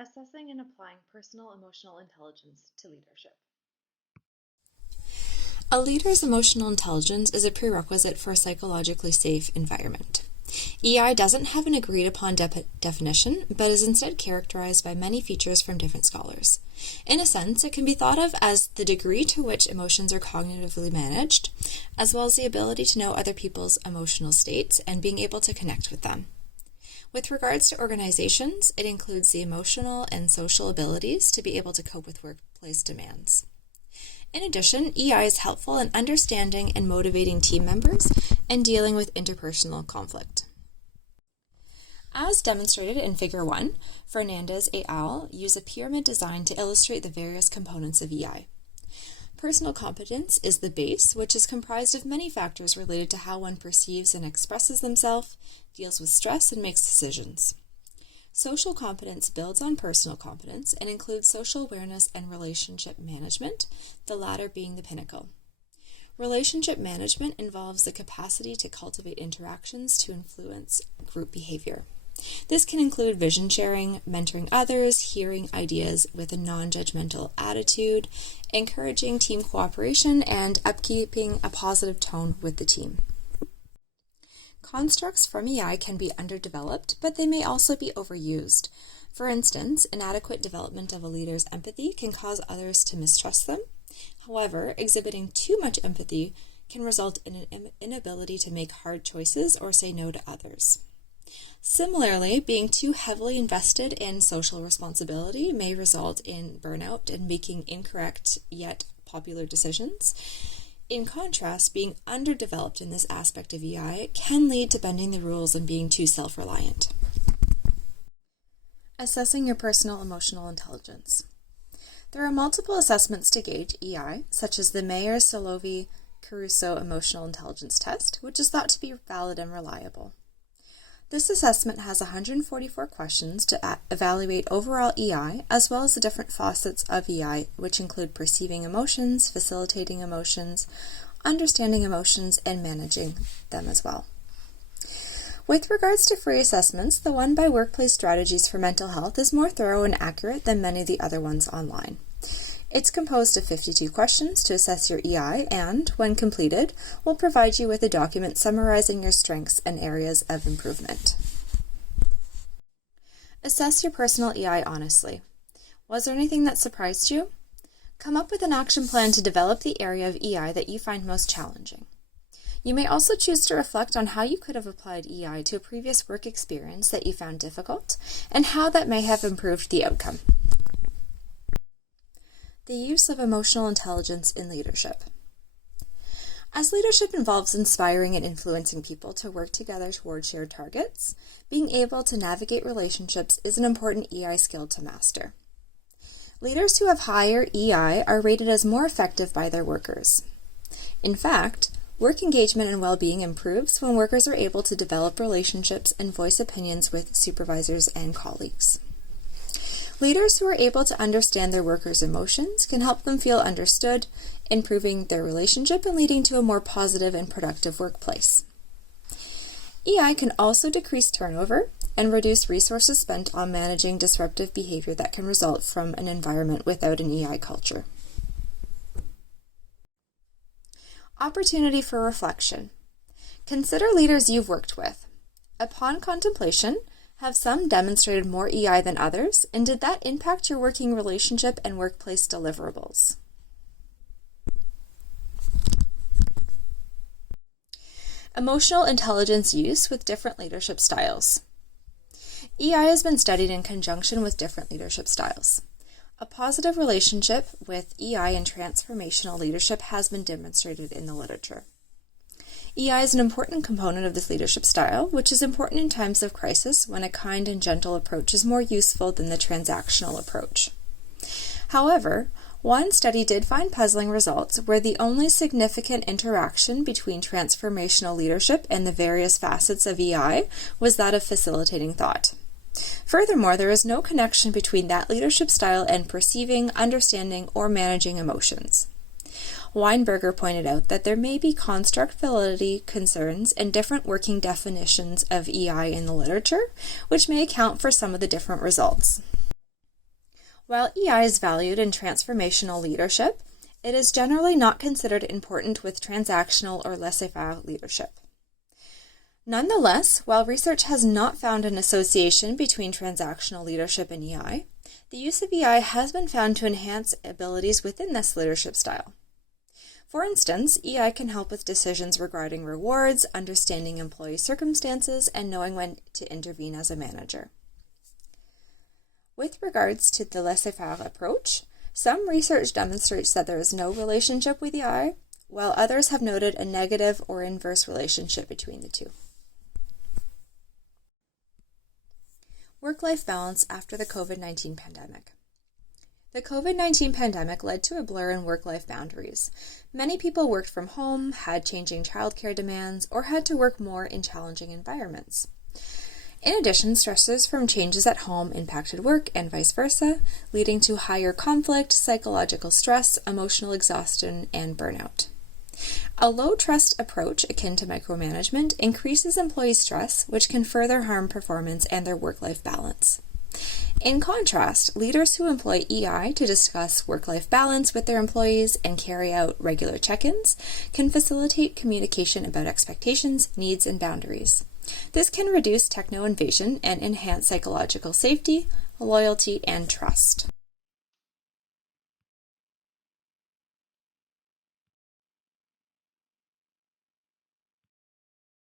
Assessing and applying personal emotional intelligence to leadership. A leader's emotional intelligence is a prerequisite for a psychologically safe environment. EI doesn't have an agreed-upon definition, but is instead characterized by many features from different scholars. In a sense, it can be thought of as the degree to which emotions are cognitively managed, as well as the ability to know other people's emotional states and being able to connect with them. With regards to organizations, it includes the emotional and social abilities to be able to cope with workplace demands. In addition, EI is helpful in understanding and motivating team members and dealing with interpersonal conflict. As demonstrated in Figure 1, Fernandez et al. Use a pyramid design to illustrate the various components of EI. Personal competence is the base, which is comprised of many factors related to how one perceives and expresses themselves, deals with stress, and makes decisions. Social competence builds on personal competence and includes social awareness and relationship management, the latter being the pinnacle. Relationship management involves the capacity to cultivate interactions to influence group behavior. This can include vision sharing, mentoring others, hearing ideas with a non-judgmental attitude, encouraging team cooperation, and upkeeping a positive tone with the team. Constructs from EI can be underdeveloped, but they may also be overused. For instance, inadequate development of a leader's empathy can cause others to mistrust them. However, exhibiting too much empathy can result in an inability to make hard choices or say no to others. Similarly, being too heavily invested in social responsibility may result in burnout and making incorrect yet popular decisions. In contrast, being underdeveloped in this aspect of EI can lead to bending the rules and being too self-reliant. Assessing your personal emotional intelligence. There are multiple assessments to gauge EI, such as the Myers-Solovey-Caruso Emotional Intelligence Test, which is thought to be valid and reliable. This assessment has 144 questions to evaluate overall EI, as well as the different facets of EI, which include perceiving emotions, facilitating emotions, understanding emotions, and managing them as well. With regards to free assessments, the one by Workplace Strategies for Mental Health is more thorough and accurate than many of the other ones online. It's composed of 52 questions to assess your EI and, when completed, will provide you with a document summarizing your strengths and areas of improvement. Assess your personal EI honestly. Was there anything that surprised you? Come up with an action plan to develop the area of EI that you find most challenging. You may also choose to reflect on how you could have applied EI to a previous work experience that you found difficult and how that may have improved the outcome. The use of emotional intelligence in leadership. As leadership involves inspiring and influencing people to work together toward shared targets, being able to navigate relationships is an important EI skill to master. Leaders who have higher EI are rated as more effective by their workers. In fact, work engagement and well-being improves when workers are able to develop relationships and voice opinions with supervisors and colleagues. Leaders who are able to understand their workers' emotions can help them feel understood, improving their relationship and leading to a more positive and productive workplace. EI can also decrease turnover and reduce resources spent on managing disruptive behavior that can result from an environment without an EI culture. Opportunity for reflection. Consider leaders you've worked with. Upon contemplation, have some demonstrated more EI than others, and did that impact your working relationship and workplace deliverables? Emotional intelligence use with different leadership styles. EI has been studied in conjunction with different leadership styles. A positive relationship with EI and transformational leadership has been demonstrated in the literature. EI is an important component of this leadership style, which is important in times of crisis when a kind and gentle approach is more useful than the transactional approach. However, one study did find puzzling results where the only significant interaction between transformational leadership and the various facets of EI was that of facilitating thought. Furthermore, there is no connection between that leadership style and perceiving, understanding, or managing emotions. Weinberger pointed out that there may be construct validity concerns and different working definitions of EI in the literature, which may account for some of the different results. While EI is valued in transformational leadership, it is generally not considered important with transactional or laissez-faire leadership. Nonetheless, while research has not found an association between transactional leadership and EI, the use of EI has been found to enhance abilities within this leadership style. For instance, EI can help with decisions regarding rewards, understanding employee circumstances, and knowing when to intervene as a manager. With regards to the laissez-faire approach, some research demonstrates that there is no relationship with EI, while others have noted a negative or inverse relationship between the two. Work-life balance after the COVID-19 pandemic. The COVID-19 pandemic led to a blur in work-life boundaries. Many people worked from home, had changing childcare demands, or had to work more in challenging environments. In addition, stresses from changes at home impacted work and vice versa, leading to higher conflict, psychological stress, emotional exhaustion, and burnout. A low-trust approach akin to micromanagement increases employee stress, which can further harm performance and their work-life balance. In contrast, leaders who employ EI to discuss work-life balance with their employees and carry out regular check-ins can facilitate communication about expectations, needs, and boundaries. This can reduce techno-invasion and enhance psychological safety, loyalty, and trust.